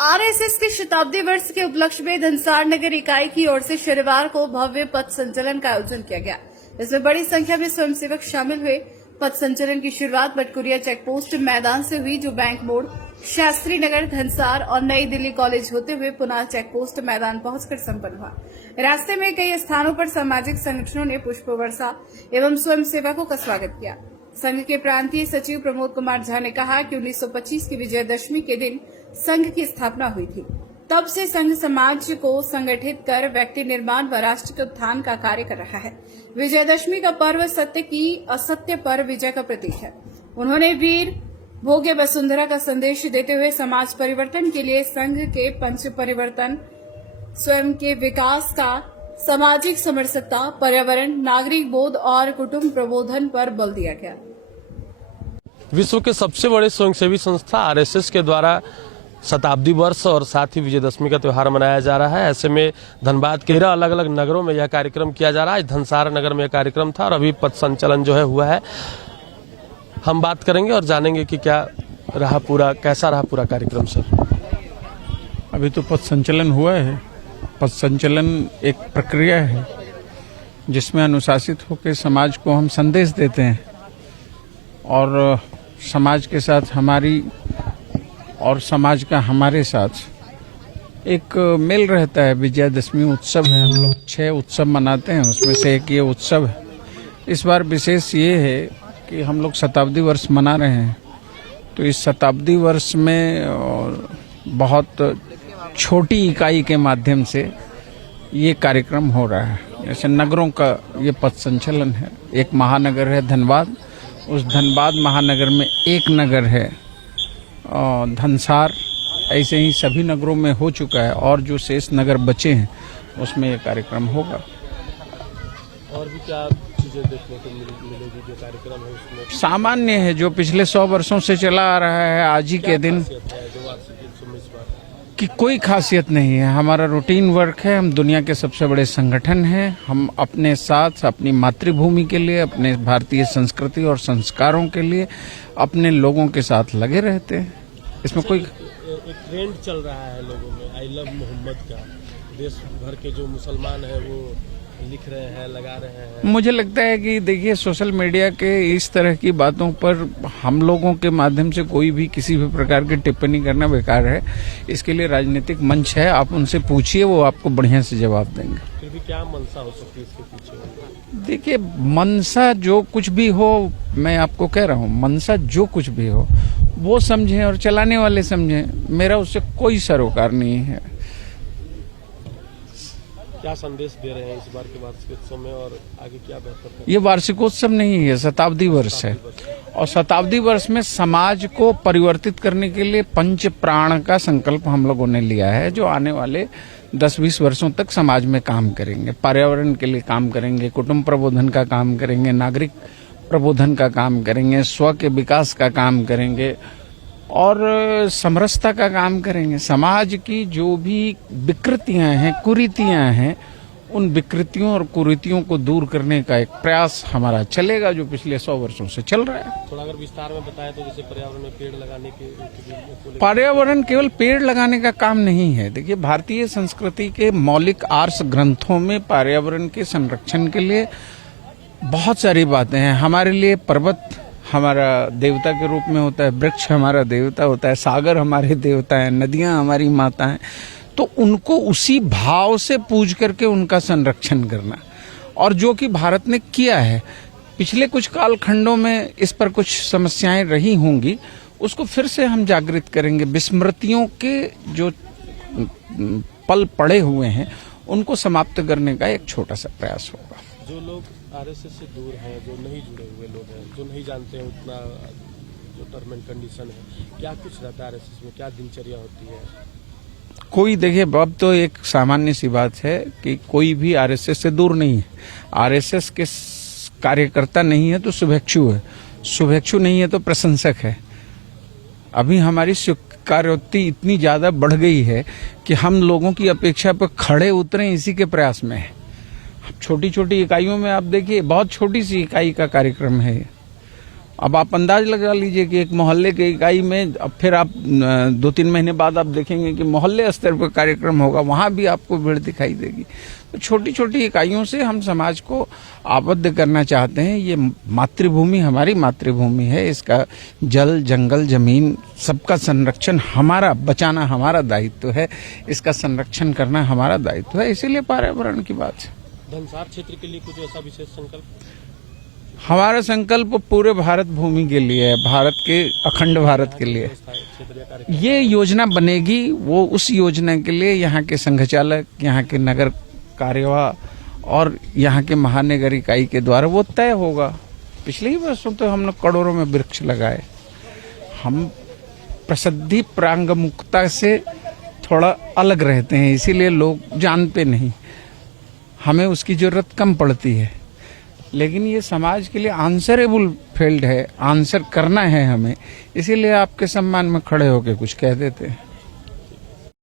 RSS के शताब्दी वर्ष के उपलक्ष्य में धनसार नगर इकाई की ओर से शनिवार को भव्य पथ संचलन का आयोजन किया गया। इसमें बड़ी संख्या में स्वयंसेवक शामिल हुए। पथ संचलन की शुरुआत बटकुरिया चेकपोस्ट मैदान से हुई, जो बैंक मोड़, शास्त्री नगर, धनसार और नई दिल्ली कॉलेज होते हुए पुनः चेकपोस्ट मैदान पहुंचकर संपन्न हुआ। रास्ते में कई स्थानों पर सामाजिक संगठनों ने पुष्प वर्षा एवं स्वयंसेवकों का स्वागत किया। संघ के प्रांतीय सचिव प्रमोद कुमार झा ने कहा कि 1925 की विजयदशमी के दिन संघ की स्थापना हुई थी। तब से संघ समाज को संगठित कर व्यक्ति निर्माण व राष्ट्र के उत्थान का कार्य कर रहा है। विजयदशमी का पर्व सत्य की असत्य पर विजय का प्रतीक है। उन्होंने वीर भोग्य वसुंधरा का संदेश देते हुए समाज परिवर्तन के लिए संघ के पंच परिवर्तन, स्वयं के विकास का, सामाजिक समरसता, पर्यावरण, नागरिक बोध और कुटुंब प्रबोधन पर बल दिया गया। विश्व के सबसे बड़े स्वयंसेवी संस्था आरएसएस के द्वारा शताब्दी वर्ष और साथ ही विजयदशमी का त्यौहार मनाया जा रहा है। ऐसे में धनबाद के 13 अलग अलग नगरों में यह कार्यक्रम किया जा रहा है। धनसार नगर में यह कार्यक्रम था और अभी पथ संचलन जो है हुआ है। हम बात करेंगे और जानेंगे कि क्या रहा कैसा रहा पूरा कार्यक्रम। सर, अभी तो पथ संचलन हुआ है। पथ संचलन एक प्रक्रिया है जिसमें अनुशासित होकर समाज को हम संदेश देते हैं और समाज के साथ हमारी और समाज का हमारे साथ एक मेल रहता है। विजयदशमी उत्सव है, हम लोग 6 उत्सव मनाते हैं, उसमें से एक ये उत्सव है। इस बार विशेष ये है कि हम लोग शताब्दी वर्ष मना रहे हैं, तो इस शताब्दी वर्ष में बहुत छोटी इकाई के माध्यम से ये कार्यक्रम हो रहा है। जैसे नगरों का ये पथ संचलन है। एक महानगर है धनबाद, उस धनबाद महानगर में एक नगर है धनसार। ऐसे ही सभी नगरों में हो चुका है और जो शेष नगर बचे हैं उसमें ये कार्यक्रम होगा। और भी क्या चीजें देखने को मिलेगी जो कार्यक्रम है उसमें? सामान्य है जो पिछले 100 वर्षों से चला आ रहा है। आज ही के दिन की कोई खासियत नहीं है। हमारा रूटीन वर्क है। हम दुनिया के सबसे बड़े संगठन हैं। हम अपने साथ अपनी मातृभूमि के लिए, अपने भारतीय संस्कृति और संस्कारों के लिए अपने लोगों के साथ लगे रहते हैं। इसमें कोई एक ट्रेंड चल रहा है लोगों में, आई लव मोहम्मद का। देश भर के जो मुसलमान हैं वो लिख रहे हैं, लगा रहे हैं। मुझे लगता है कि देखिए, सोशल मीडिया के इस तरह की बातों पर हम लोगों के माध्यम से कोई भी किसी भी प्रकार की टिप्पणी करना बेकार है। इसके लिए राजनीतिक मंच है, आप उनसे पूछिए, वो आपको बढ़िया से जवाब देंगे। फिर भी क्या मनसा हो सकती है इसके पीछे? देखिए, मनसा जो कुछ भी हो, मैं आपको कह रहा हूँ, मनसा जो कुछ भी हो वो समझें और चलाने वाले समझें। मेरा उससे कोई सरोकार नहीं है। क्या संदेश दे रहे हैं इस बार के वार्षिकोत्सव में और आगे क्या बेहतर करें? ये वार्षिकोत्सव नहीं है, शताब्दी वर्ष है। और शताब्दी वर्ष में समाज को परिवर्तित करने के लिए पंच प्राण का संकल्प हम लोगों ने लिया है, जो आने वाले 10-20 वर्षों तक समाज में काम करेंगे। पर्यावरण के लिए काम करेंगे, कुटुंब प्रबोधन का काम करेंगे, नागरिक प्रबोधन का काम करेंगे, स्व के विकास का काम करेंगे और समरसता का काम करेंगे। समाज की जो भी विकृतियां हैं, कुरीतियां हैं, उन विकृतियों और कुरीतियों को दूर करने का एक प्रयास हमारा चलेगा, जो पिछले 100 वर्षों से चल रहा है। थोड़ा अगर विस्तार में बताएं तो, जैसे पर्यावरण में पेड़ लगाने के पर्यावरण केवल पेड़ लगाने का काम नहीं है। देखिए, भारतीय संस्कृति के मौलिक आर्ष ग्रंथों में पर्यावरण के संरक्षण के लिए बहुत सारी बातें हैं। हमारे लिए पर्वत हमारा देवता के रूप में होता है, वृक्ष हमारा देवता होता है, सागर हमारे देवता है, नदियां हमारी माता हैं। तो उनको उसी भाव से पूज करके उनका संरक्षण करना, और जो कि भारत ने किया है। पिछले कुछ कालखंडों में इस पर कुछ समस्याएं रही होंगी, उसको फिर से हम जागृत करेंगे। विस्मृतियों के जो पल पड़े हुए हैं उनको समाप्त करने का एक छोटा सा प्रयास होगा। जो लोग आरएसएस से दूर हैं, जो नहीं जुड़े हुए लोग हैं, जो नहीं जानते हैं उतना जो टर्म एंड कंडीशन है, क्या कुछ रहता है आरएसएस में, क्या दिनचर्या होती है? कोई देखिए, अब तो एक सामान्य सी बात है कि कोई भी आरएसएस से दूर नहीं है। आरएसएस के कार्यकर्ता नहीं है तो शुभेच्छु है, शुभेच्छु नहीं है तो प्रशंसक है। अभी हमारी स्वीकारोक्ति इतनी ज्यादा बढ़ गई है कि हम लोगों की अपेक्षा पर खड़े उतरे इसी के प्रयास में है। छोटी छोटी इकाइयों में आप देखिए, बहुत छोटी सी इकाई का कार्यक्रम है। अब आप अंदाज लगा लीजिए कि एक मोहल्ले की इकाई में अब फिर आप 2-3 महीने बाद आप देखेंगे कि मोहल्ले स्तर पर कार्यक्रम होगा, वहां भी आपको भीड़ दिखाई देगी। तो छोटी छोटी इकाइयों से हम समाज को आबद्ध करना चाहते हैं। ये मातृभूमि हमारी मातृभूमि है, इसका जल, जंगल, जमीन सबका संरक्षण हमारा, बचाना हमारा दायित्व है, इसका संरक्षण करना हमारा दायित्व है। इसीलिए पर्यावरण की बात है। धनसार क्षेत्र के लिए कुछ ऐसा विशेष संकल्प? हमारा संकल्प पूरे भारत भूमि के लिए है, भारत के अखंड भारत के लिए। ये योजना बनेगी, वो उस योजना के लिए यहाँ के संघचालक, यहाँ के नगर कार्यवाह और यहाँ के महानगर इकाई के द्वारा वो तय होगा। पिछले ही वर्षों तो हमने करोड़ों में वृक्ष लगाए। हम प्रसिद्धि प्रांगमुखता से थोड़ा अलग रहते हैं, इसीलिए लोग जानते नहीं, हमें उसकी जरूरत कम पड़ती है। लेकिन ये समाज के लिए आंसरेबल फील्ड है, आंसर करना है हमें, इसीलिए आपके सम्मान में खड़े होकर कुछ कह देते हैं।